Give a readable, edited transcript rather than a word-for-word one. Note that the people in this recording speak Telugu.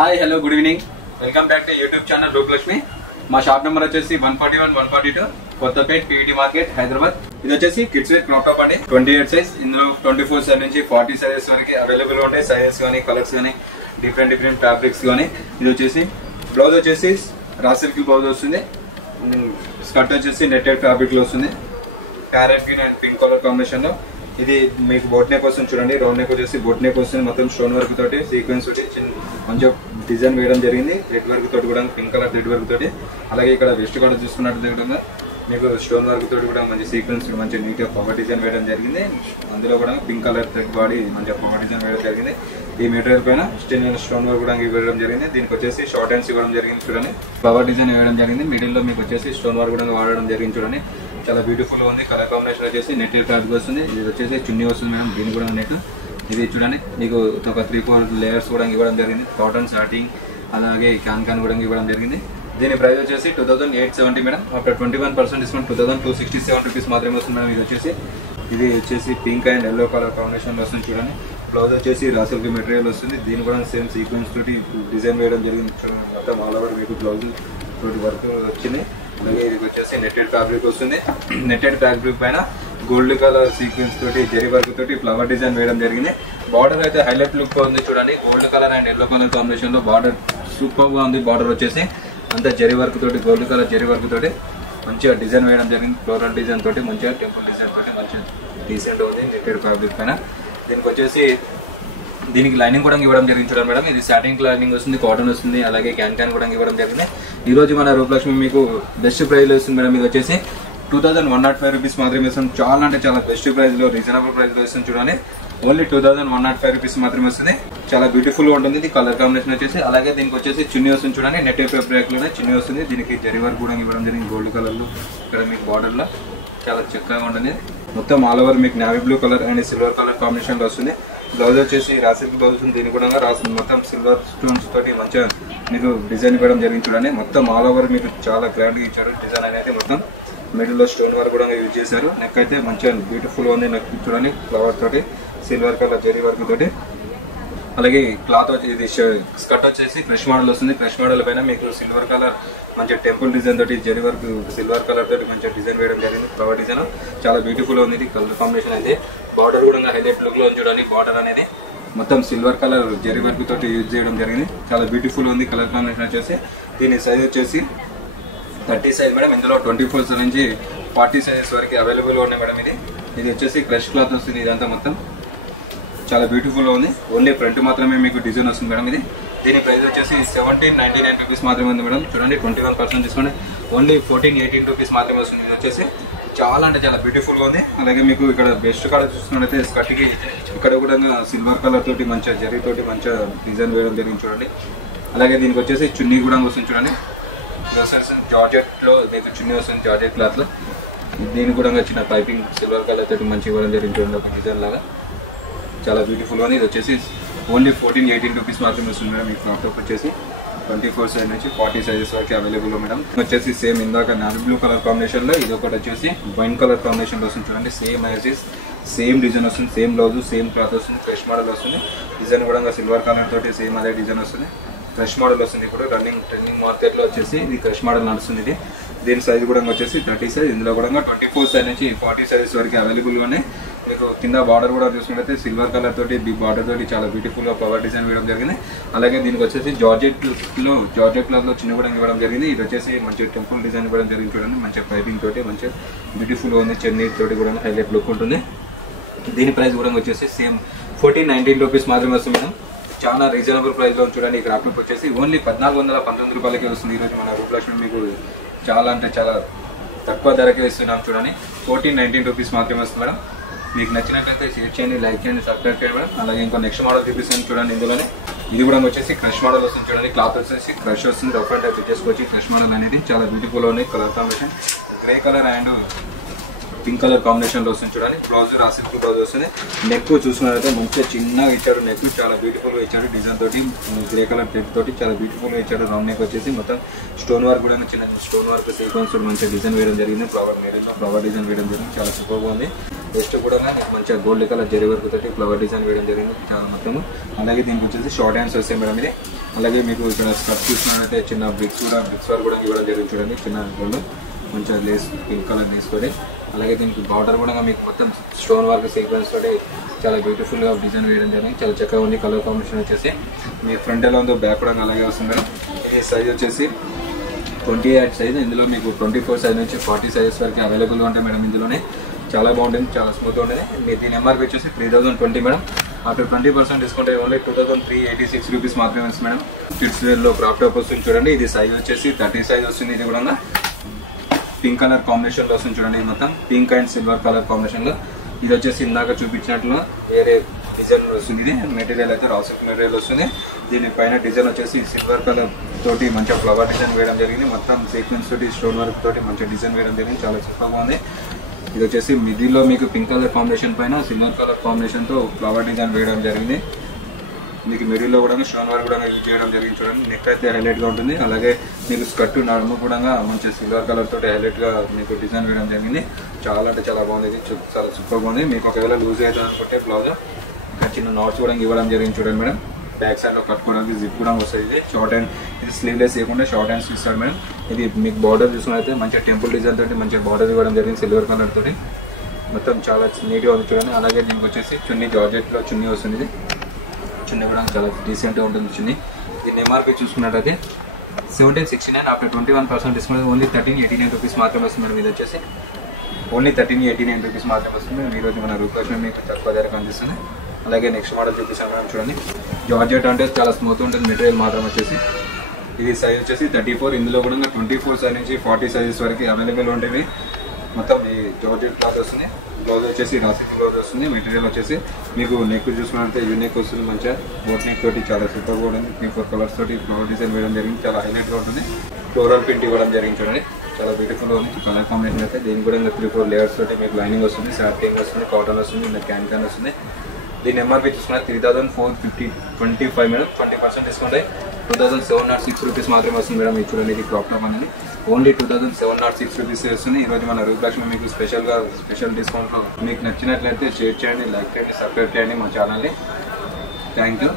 Hi hello good evening, welcome back to YouTube channel Rupalakshmi. మా షాప్ నెంబర్ వచ్చేసి 141 142 కొత్తపేట్ పీఈటీ మార్కెట్ హైదరాబాద్. ఇది వచ్చేసి కిడ్స్ వేర్ క్రాప్ టాప్ అండి, 28 సైజ్. ఇందులో 24 సైజ్ నుంచి 40 సైజెస్ వరకు అవైలబుల్ ఉంటాయి. సైజెస్ కానీ కలర్స్ కానీ డిఫరెంట్ ఫ్యాబ్రిక్స్ కానీ. ఇది వచ్చేసి బ్లౌజ్ వచ్చేసి రా సిల్క్ బ్లౌజ్ వస్తుంది. స్కర్ట్ వచ్చేసి నెట్టెడ్ ఫ్యాబ్రిక్ లో వస్తుంది. Parrot green and pink colour combination లో. ఇది మీకు బోట్ నెక్ వస్తుంది చూడండి. రౌండ్ నెక్ వచ్చేసి బోట్ నెక్ వస్తుంది. మొత్తం స్టోన్ వర్క్ తోటి సీక్వెన్స్ తోటి కొంచెం డిజైన్ వేయడం జరిగింది. థ్రెడ్ వర్క్ తోటి కూడా పింక్ కలర్ థ్రెడ్ వర్క్ తోటి. అలాగే ఇక్కడ వెస్ట్ కూడా చూసుకున్నట్టు కూడా మీకు స్టోన్ వర్క్ తోటి కూడా మంచి సీక్వెన్స్ మంచి నీట్ గా పవర్ డిజైన్ వేయడం జరిగింది. అందులో కూడా పింక్ కలర్ థ్రెడ్ బాడీ మంచిగా పవర్ డిజైన్ వేయడం జరిగింది. ఈ మెటీరియల్ పైన స్టోన్ వర్క్ కూడా ఇవ్వడం జరిగింది. దీనికి వచ్చేసి షార్ట్ హ్యాండ్స్ ఇవ్వడం జరిగింది చూడండి. ఫ్లవర్ డిజైన్ వేయడం జరిగింది. మిడిల్ లో మీకు వచ్చేసి స్టోన్ వర్క్ కూడా వాడడం జరిగింది చూడండి. చాలా బ్యూటిఫుల్ ఉంది. కలర్ కాంబినేషన్ వచ్చేసి నెట్ ఫ్యాబ్రిక్ వస్తుంది. ఇది వచ్చేసి చున్నీ వస్తుంది మేడం. దీని కూడా నెట్ ఇది చూడండి. మీకు ఒక 3-4 లేయర్స్ కూడా ఇవ్వడం జరిగింది. కాటన్ సాటింగ్ అలాగే క్యాన్ కూడా ఇవ్వడం జరిగింది. దీని ప్రైస్ వచ్చేసి 2870 మేడం. ఆఫ్టర్ 21% డిస్కౌంట్ 2267 రూపీస్ మాత్రమే వస్తుంది మేడం. ఇది వచ్చేసి pink and yellow colour combination లో వస్తుంది చూడండి. బ్లౌజ్ వచ్చేసి రాసల్కి మెటీరియల్ వస్తుంది. దీని కూడా సేమ్ సీక్వెన్స్ తోటి డిజైన్ వేయడం జరిగింది. మొత్తం ఆల్ ఓవర్ మీకు బ్లౌజ్ తోటి వర్క్ వచ్చింది. అలాగే ఇది వచ్చేసి నెట్టెడ్ ఫ్యాబ్రిక్ వస్తుంది. నెట్టెడ్ ఫ్యాబ్రిక్ పైన గోల్డ్ కలర్ సీక్వెన్స్ తోటి జరీ వర్క్ తోటి ఫ్లవర్ డిజైన్ వేయడం జరిగింది. బార్డర్ అయితే హైలైట్ లుక్ ఉంది చూడండి. Gold colour and yellow colour combination లో బార్డర్ సూపర్ గా ఉంది. బార్డర్ వచ్చేసి అంతా జరీ వర్క్ తోటి గోల్డ్ కలర్ జరీ వర్క్ తోటి మంచిగా డిజైన్ వేయడం జరిగింది. ఫ్లోరల్ డిజైన్ తోటి మంచిగా టెంపుల్ డిజైన్ తోటి మంచిగా డీసెంట్ ఉంది నెట్టెడ్ ఫ్యాబ్రిక్ పైన. దీనికి వచ్చేసి దీనికి లైనింగ్ కూడా ఇవ్వడం జరిగింది చూడండి మేడం. ఇది సాటిన్ లైనింగ్ వస్తుంది, కాటన్ వస్తుంది, అలాగే క్యాన్ కూడా ఇవ్వడం జరిగింది. ఈ రోజు మన రూపలక్ష్మి మీకు బెస్ట్ ప్రైస్ లో వస్తుంది మేడం. ఇది వచ్చేసి 2105 రూపీస్ మాత్రమే వస్తుంది. చాలా అంటే చాలా బెస్ట్ ప్రైస్ లో రీజనబుల్ ప్రైస్ లో వస్తుంది చూడండి. ఓన్లీ 2105 రూపీస్ మాత్రమే వస్తుంది. చాలా బ్యూటిఫుల్ గా ఉంటుంది. ఇది కలర్ కాంబినేషన్ వచ్చేసి. అలాగే దీనికి వచ్చేసి చున్నీ వస్తుంది చూడండి. నెట్ ఫ్యాబ్రిక్ లోనే చున్నీ వస్తుంది. దీనికి జరీ వర్క్ కూడా ఇవ్వడం జరిగింది గోల్డ్ కలర్ లో. ఇక్కడ మీకు బార్డర్ లో చాలా చక్కగా ఉంటుంది. మొత్తం ఆల్ ఓవర్ మీకు navy blue colour and silver colour combination లో వస్తుంది. బ్లౌజ్ వచ్చేసి రాసిల్క్ బ్లౌజ్ ఉంది. దీని కూడా రాసింది మొత్తం సిల్వర్ స్టోన్స్ తోటి మంచిగా మీకు డిజైన్ ఇవ్వడం జరిగింది చూడండి. మొత్తం ఆల్ ఓవర్ మీకు చాలా గ్రాండ్ గా ఇచ్చారు. డిజైన్ అనేది మొత్తం మిడిల్ లో స్టోన్ వర్క్ కూడా యూజ్ చేశారు. నెక్ అయితే మంచిగా బ్యూటిఫుల్ గా ఉంది. నెక్ చూడండి ఫ్లవర్ తోటి సిల్వర్ కలర్ జరీ వర్క్ తోటి. అలాగే క్లాత్ వచ్చి ఇది స్కర్ట్ వచ్చేసి క్రష్ మోడల్ వస్తుంది. క్రష్ మోడల్ పైన మీకు సిల్వర్ కలర్ మంచిగా టెంపుల్ డిజైన్ తోటి జరీ వర్క్ సిల్వర్ కలర్ తోటి మంచిగా డిజైన్ వేయడం జరిగింది. ఫ్లవర్ డిజైన్ చాలా బ్యూటిఫుల్ గా ఉంది. ఇది కలర్ కాంబినేషన్ అయితే బార్డర్ కూడా హైలైట్ లుక్ లో చూడండి. బార్డర్ అనేది మొత్తం సిల్వర్ కలర్ జరీ వర్క్ తోటి యూజ్ చేయడం జరిగింది. చాలా బ్యూటిఫుల్ ఉంది. కలర్ కాంబినేషన్ వచ్చేసి దీని సైజ్ వచ్చేసి 30 సైజ్ మేడం. ఇందులో 24 సైజ్ నుంచి 40 సైజెస్ వరకు అవైలబుల్ గా ఉన్నాయి మేడం. ఇది వచ్చేసి క్రష్ క్లాత్ వస్తుంది. ఇదంతా మొత్తం చాలా బ్యూటిఫుల్ గా ఉంది. ఓన్లీ ఫ్రంట్ మాత్రమే మీకు డిజైన్ వస్తుంది మేడం. దీని ప్రైస్ వచ్చేసి 1799 రూపీస్ మాత్రమే ఉంది మేడం. చూడండి 21% తీసుకోండి. ఓన్లీ 1418 రూపీస్ మాత్రమే వస్తుంది. ఇది వచ్చేసి చాలా అంటే చాలా బ్యూటిఫుల్ గా ఉంది. అలాగే మీకు ఇక్కడ బెస్ట్ కలర్ చూసుకున్నట్లయితే స్కర్ట్ కి ఇక్కడ కూడా సిల్వర్ కలర్ తోటి మంచిగా జరీ తోటి మంచిగా డిజైన్ వేయడం జరిగింది చూడండి. అలాగే దీనికి వచ్చేసి చున్నీ కూడా వస్తుంది చూడండి. జార్జెట్ లో మీకు చున్నీ వస్తుంది జార్జెట్ క్లాత్ లో. దీని కూడా చిన్న పైపింగ్ సిల్వర్ కలర్ తోటి మంచిగా ఇవ్వడం జరిగింది చూడండి. ఒక డిజైన్ లాగా చాలా బ్యూటిఫుల్ గా ఉంది. ఇది వచ్చేసి ఓన్లీ 1418 రూపీస్ మాత్రమే వస్తుంది మేడం. ఈ క్రాప్ టాప్ వచ్చేసి 24 సైజ్ నుంచి 40 సైజెస్ వరకు అవైలబుల్ మేడం. వచ్చేసి సేమ్ ఇందాక నావీ బ్లూ కలర్ కాంబినేషన్ లో ఇది ఒకటి వచ్చేసి వైన్ కలర్ కాంబినేషన్ లో వస్తుంది చూడండి. Same as is same design వస్తుంది. సేమ్ బ్లౌజ్ సేమ్ క్లాత్ వస్తుంది. ఫ్రెష్ మోడల్ వస్తుంది. డిజైన్ కూడా సిల్వర్ కలర్ తోటి సేమ్ అదే డిజైన్ వస్తుంది. క్రష్ మోడల్ వస్తుంది. ఇప్పుడు ట్రెండింగ్ మార్కెట్ లో వచ్చేసి ఇది క్రష్ మోడల్ నడుస్తుంది. దీని సైజ్ కూడా వచ్చేసి 30 సైజ్. ఇందులో కూడా 24 సైజ్ నుంచి 40 సైజెస్ వరకు అవైలబుల్ గా ఉన్నాయి. మీకు కింద బార్డర్ కూడా చూసుకుంటే సిల్వర్ కలర్ తోటి బిగ్ బార్డర్ తోటి చాలా బ్యూటిఫుల్ గా ఫ్లవర్ డిజైన్ వేయడం జరిగింది. అలాగే దీనికి వచ్చేసి జార్జెట్ క్లాత్ లో చిన్న కూడా ఇవ్వడం జరిగింది. ఇది వచ్చేసి మంచి టెంపుల్ డిజైన్ ఇవ్వడం జరిగింది చూడండి. మంచిగా పైపింగ్ తోటి మంచిగా బ్యూటిఫుల్ గా ఉంది. చెన్నై తోటి కూడా హైలైట్ లుక్ ఉంటుంది. దీని ప్రైస్ కూడా వచ్చేసి సేమ్ 1419 రూపీస్ మాత్రమే వస్తుంది మేడం. చాలా రీజనబుల్ ప్రైస్ లో చూడండి. ఈ క్రాప్ టాప్ వచ్చేసి ఓన్లీ 1419 రూపాయలకే వస్తుంది. ఈ రోజు మన రూపలక్ష్మి మీకు చాలా అంటే చాలా తక్కువ ధరకే ఇస్తున్నాం చూడండి. 1419 రూపీస్ మాత్రమే వస్తుంది మేడం. మీకు నచ్చినట్లయితే షేర్ చేయండి, లైక్ చేయండి, సబ్స్క్రైబ్ చేయండి మేడం. అలాగే ఇంకో నెక్స్ట్ మోడల్ చూపిస్తాను చూడండి. ఇందులోనే ఇది కూడా వచ్చేసి క్రష్ మోడల్ వస్తుంది చూడండి. క్లాత్ వచ్చేసి క్రష్ వస్తుంది. రఫ్ అండ్ టైప్ చేసుకోవచ్చు. క్రష్ మోడల్ అనేది చాలా బ్యూటిఫుల్ ఉంది. Colour combination grey colour and pink colour combination లో వస్తుంది చూడండి. బ్లౌజ్ సింపుల్ బ్లౌజ్ వస్తుంది. నెక్ చూసుకున్నట్లయితే మంచిగా చిన్నగా ఇచ్చాడు. నెక్ చాలా బ్యూటిఫుల్ గా ఇచ్చాడు. డిజైన్ తోటి గ్రే కలర్ టెప్ తోటి చాలా బ్యూటిఫుల్ గా ఇచ్చాడు. రౌండ్ నెక్ వచ్చేసి మొత్తం స్టోన్ వర్క్ కూడా చిన్న స్టోన్ వర్క్ సీక్వెన్స్ మంచిగా డిజైన్ వేయడం జరిగింది. ఫ్లవర్ మిడిల్లో ఫ్లవర్ డిజైన్ వేయడం జరిగింది. చాలా సూపర్ గా ఉంది. నెక్స్ట్ కూడా మంచిగా గోల్డ్ కలర్ జరీ వర్క్ తోటి ఫ్లవర్ డిజైన్ వేయడం జరిగింది చాలా మొత్తం. అలాగే దీనికి వచ్చేసి షార్ట్ హ్యాండ్స్ వస్తాయి మేడం ఇది. అలాగే మీకు ఇక్కడ స్కర్ట్ చూసుకున్నట్లయితే చిన్న బ్రిక్స్ వర్క్ కూడా ఇవ్వడం జరిగింది చూడండి. చిన్న గోల్డ్ మంచిగా లేస్ పింక్ కలర్ తీసుకొని, అలాగే దీనికి బార్డర్ కూడా మీకు మొత్తం స్టోన్ వర్క్ సీక్వెన్స్ తోటి చాలా బ్యూటిఫుల్ గా డిజైన్ వేయడం జరిగింది. చాలా చక్కగా ఉంది. కలర్ కాంబినేషన్ వచ్చేసి మీ ఫ్రంట్ ఎలా ఉందో బ్యాక్ కూడా అలాగే వస్తుంది మేడం. ఈ సైజ్ వచ్చేసి 28 సైజ్. ఇందులో మీకు 24 సైజ్ నుంచి 40 సైజెస్ వరకు అవైలబుల్గా ఉంటాయి మేడం. ఇందులోనే చాలా బాగుంటుంది, చాలా స్మూత్గా ఉంటుంది. మీ దీని ఎంఆర్పీ వచ్చేసి 3020 madam. After 20% discount only 2386 rupees మాత్రమే వస్తుంది మేడం. కిడ్స్ వేర్లో క్రాప్ టాప్ వస్తుంది చూడండి. ఇది సైజ్ వచ్చేసి 30 సైజ్ వస్తుంది. ఇది కూడా పింక్ కలర్ కాంబినేషన్ లో వస్తుంది చూడండి. మొత్తం pink and silver colour combination లో. ఇది వచ్చేసి ఇందాక చూపించినట్లు వేరే డిజైన్ వస్తుంది. ఇది మెటీరియల్ అయితే రా సిల్క్ మెటీరియల్ వస్తుంది. దీని పైన డిజైన్ వచ్చేసి సిల్వర్ కలర్ తోటి మంచిగా ఫ్లవర్ డిజైన్ వేయడం జరిగింది. మొత్తం సీక్వెన్స్ తోటి స్టోన్ వర్క్ తోటి మంచిగా డిజైన్ వేయడం జరిగింది. చాలా సూపర్ గా ఉంది. ఇది వచ్చేసి మిడిల్లో మీకు పింక్ కలర్ కాంబినేషన్ పైన సిల్వర్ కలర్ కాంబినేషన్ తో ఫ్లవర్ డిజైన్ వేయడం జరిగింది. మీకు మిడిల్లో కూడా స్టోన్ వర్క్ కూడా యూజ్ చేయడం జరిగింది చూడండి. నెక్ అయితే హైలైట్ గా ఉంటుంది. అలాగే మీకు స్కర్ట్ నడుము కూడా మంచి సిల్వర్ కలర్ తోటి హైలైట్ గా మీకు డిజైన్ వేయడం జరిగింది. చాలా అంటే చాలా బాగుంది. ఇది చాలా సూపర్ బాగుంది. మీకు ఒకవేళ లూజ్ అవుతుంది అనుకుంటే బ్లౌజ్ ఇక్కడ చిన్న నాట్స్ కూడా ఇవ్వడం జరిగింది చూడండి మేడం. బ్యాక్ సైడ్ లో కట్టుకోవడానికి జిప్ కూడా వస్తుంది. ఇది షార్ట్ హ్యాండ్, ఇది స్లీవ్లెస్ చేయకుండా షార్ట్ హ్యాండ్స్ ఇస్తాడు మేడం. ఇది మీకు బార్డర్ చూసుకున్నైతే మంచిగా టెంపుల్ డిజైన్ తోటి మంచిగా బార్డర్ ఇవ్వడం జరిగింది సిల్వర్ కలర్ తోటి. మొత్తం చాలా నీట్ గా ఉంది చూడండి. అలాగే దీనికి వచ్చేసి చున్నీ జార్జెట్ లో చున్నీ వస్తుంది. ఇది చున్నీ కూడా చాలా డీసెంట్గా ఉంటుంది చున్నీ. దీన్ని ఎంఆర్పీ చూసుకున్నట్టయితే 1769. ఆఫ్టర్ 21% డిస్కౌంట్ ఓన్లీ 1389 రూపీస్ మాత్రమే వస్తుంది మేడం. ఇది వచ్చేసి ఓన్లీ 1389 రూపీస్ మాత్రమే వస్తుంది. ఈరోజు మన రూపాయలు మీకు తక్కువ ధర కనిపిస్తుంది. అలాగే నెక్స్ట్ మోడల్ చూపిస్తాను మేడం చూడండి. జార్జెట్ అంటే చాలా స్మూత్ ఉంటుంది మెటీరియల్ మాత్రం వచ్చేసి. ఇది సైజ్ వచ్చేసి 34. ఇందులో కూడా 24 సైజ్ నుంచి 40 సైజెస్ వరకు అవైలబుల్ ఉంటాయి. మొత్తం ఈ జార్జెట్ క్లాత్ వస్తుంది. బ్లౌజ్ వచ్చేసి రాసిక్ బ్లౌజ్ వస్తుంది. మెటీరియల్ వచ్చేసి మీకు నెక్ చూసుకున్నట్లయితే యూనిక్ వస్తుంది. మంచిగా బోట్ నెక్ తోటి చాలా సూపర్గా ఉంటుంది. 4 కలర్స్ తోటి ఫ్లవర్ డిజైన్ వేయడం జరిగింది. చాలా హైలైట్గా ఉంటుంది. ఫ్లోరల్ ప్రింట్ ఇవ్వడం జరిగింది చూడండి. చాలా బ్యూటిఫుల్గా ఉంది. కలర్ కాంబినేషన్ అయితే దీనికి కూడా 3-4 లేయర్స్ తోటి మీకు లైనింగ్ వస్తుంది. సాఫ్టింగ్ వస్తుంది, కాటన్ వస్తుంది, ఇంకా క్యాన్ వస్తుంది. దీని ఎంఆర్పీ చూసుకున్నా 3425 మేడం. 20% డిస్కౌంట్ అయ్యి 2706 రూపీస్ మాత్రమే వస్తుంది మేడం. ఇది చూడండి, ఇది క్రాప్ టాప్ అనేది ఓన్లీ 2706 రూపీస్ వస్తుంది. ఈరోజు మన రూపాయలు మీకు స్పెషల్ డిస్కౌంట్లో మీకు నచ్చినట్లయితే షేర్ చేయండి, లైక్ చేయండి, సబ్స్క్రైబ్ చేయండి మా ఛానల్ని. Thank you.